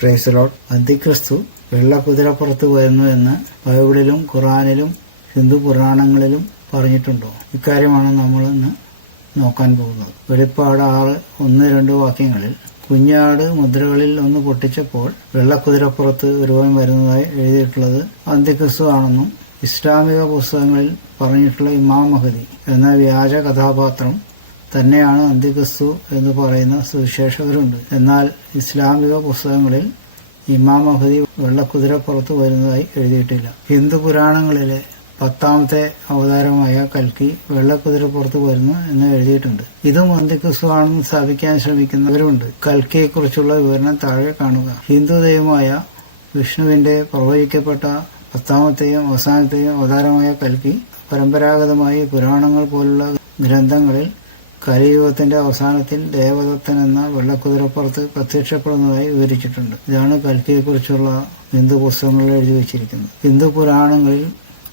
Price the lord. അന്തിക്രിസ്തു വെള്ളക്കുതിരപ്പുറത്ത് വരുന്നു എന്ന് ബൈബിളിലും ഖുർആനിലും ഹിന്ദു പുരാണങ്ങളിലും പറഞ്ഞിട്ടുണ്ടോ? ഇക്കാര്യമാണ് നമ്മൾ ഇന്ന് നോക്കാൻ പോകുന്നത്. വെളിപ്പാട് 6:1-2 വാക്യങ്ങളിൽ കുഞ്ഞാട് മുദ്രകളിൽ ഒന്ന് പൊട്ടിച്ചപ്പോൾ വെള്ളക്കുതിരപ്പുറത്ത് ഒരുവൻ വരുന്നതായി എഴുതിയിട്ടുള്ളത് അന്തിക്രിസ്തു ആണെന്നും ഇസ്ലാമിക പുസ്തകങ്ങളിൽ പറഞ്ഞിട്ടുള്ള ഇമാം മഹദി എന്ന വ്യാജ കഥാപാത്രം തന്നെയാണ് അന്തിക്രിസ്തു എന്ന് പറയുന്ന സുവിശേഷകരുണ്ട്. എന്നാൽ ഇസ്ലാമിക പുസ്തകങ്ങളിൽ ഇമാം മഹദി വെള്ളക്കുതിരപ്പുറത്ത് വരുന്നതായി എഴുതിയിട്ടില്ല. ഹിന്ദു പുരാണങ്ങളിലെ 10ാമത്തെ അവതാരമായ കൽക്കി വെള്ളക്കുതിരപ്പുറത്ത് വരുന്നു എന്ന് എഴുതിയിട്ടുണ്ട്. ഇതും അന്തിക്രിസ്തു ആണെന്ന് സ്ഥാപിക്കാൻ ശ്രമിക്കുന്നവരുണ്ട്. കൽക്കിയെക്കുറിച്ചുള്ള വിവരണം താഴെ കാണുക. ഹിന്ദു ദൈവമായ വിഷ്ണുവിന്റെ പ്രവചിക്കപ്പെട്ട 10ാമത്തെയും അവസാനത്തെയും അവതാരമായ കൽക്കി പരമ്പരാഗതമായി പുരാണങ്ങൾ പോലുള്ള ഗ്രന്ഥങ്ങളിൽ കലിയുഗത്തിന്റെ അവസാനത്തിൽ ദേവദത്തൻ എന്ന വെള്ളക്കുതിരപ്പുറത്ത് പ്രത്യക്ഷപ്പെടുന്നതായി വിവരിച്ചിട്ടുണ്ട്. ഇതാണ് കൽക്കിയെക്കുറിച്ചുള്ള ഹിന്ദു പുസ്തകങ്ങളിൽ എഴുതി വച്ചിരിക്കുന്നത്. ഹിന്ദു പുരാണങ്ങളിൽ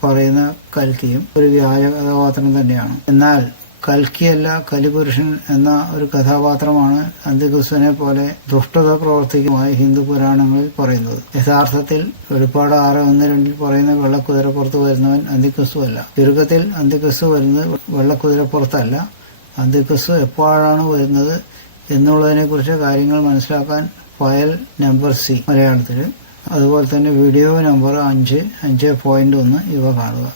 പറയുന്ന കൽക്കിയും ഒരു വ്യാജ കഥാപാത്രം തന്നെയാണ്. എന്നാൽ കൽക്കിയല്ല, കലിപുരുഷൻ എന്ന ഒരു കഥാപാത്രമാണ് അന്തിക്രിസ്തുവിനെ പോലെ ദുഷ്ടത പ്രവർത്തിക്കുമായി ഹിന്ദു പുരാണങ്ങളിൽ പറയുന്നത്. യഥാർത്ഥത്തിൽ വെളിപ്പാട് 6:1-2 പറയുന്ന വെള്ളക്കുതിരപ്പുറത്ത് വരുന്നവൻ അന്തിക്രിസ്തു അല്ല. ചുരുക്കത്തിൽ അന്തിക്രിസ്തു വരുന്നത് വെള്ളക്കുതിരപ്പുറത്തല്ല. അന്തിക്രിസ്തു എപ്പോഴാണ് വരുന്നത് എന്നുള്ളതിനെക്കുറിച്ച് കാര്യങ്ങൾ മനസ്സിലാക്കാൻ ഫയൽ നമ്പർ C മലയാളത്തിൽ, അതുപോലെ തന്നെ വീഡിയോ നമ്പർ 5.5.1 ഇവ കാണുക.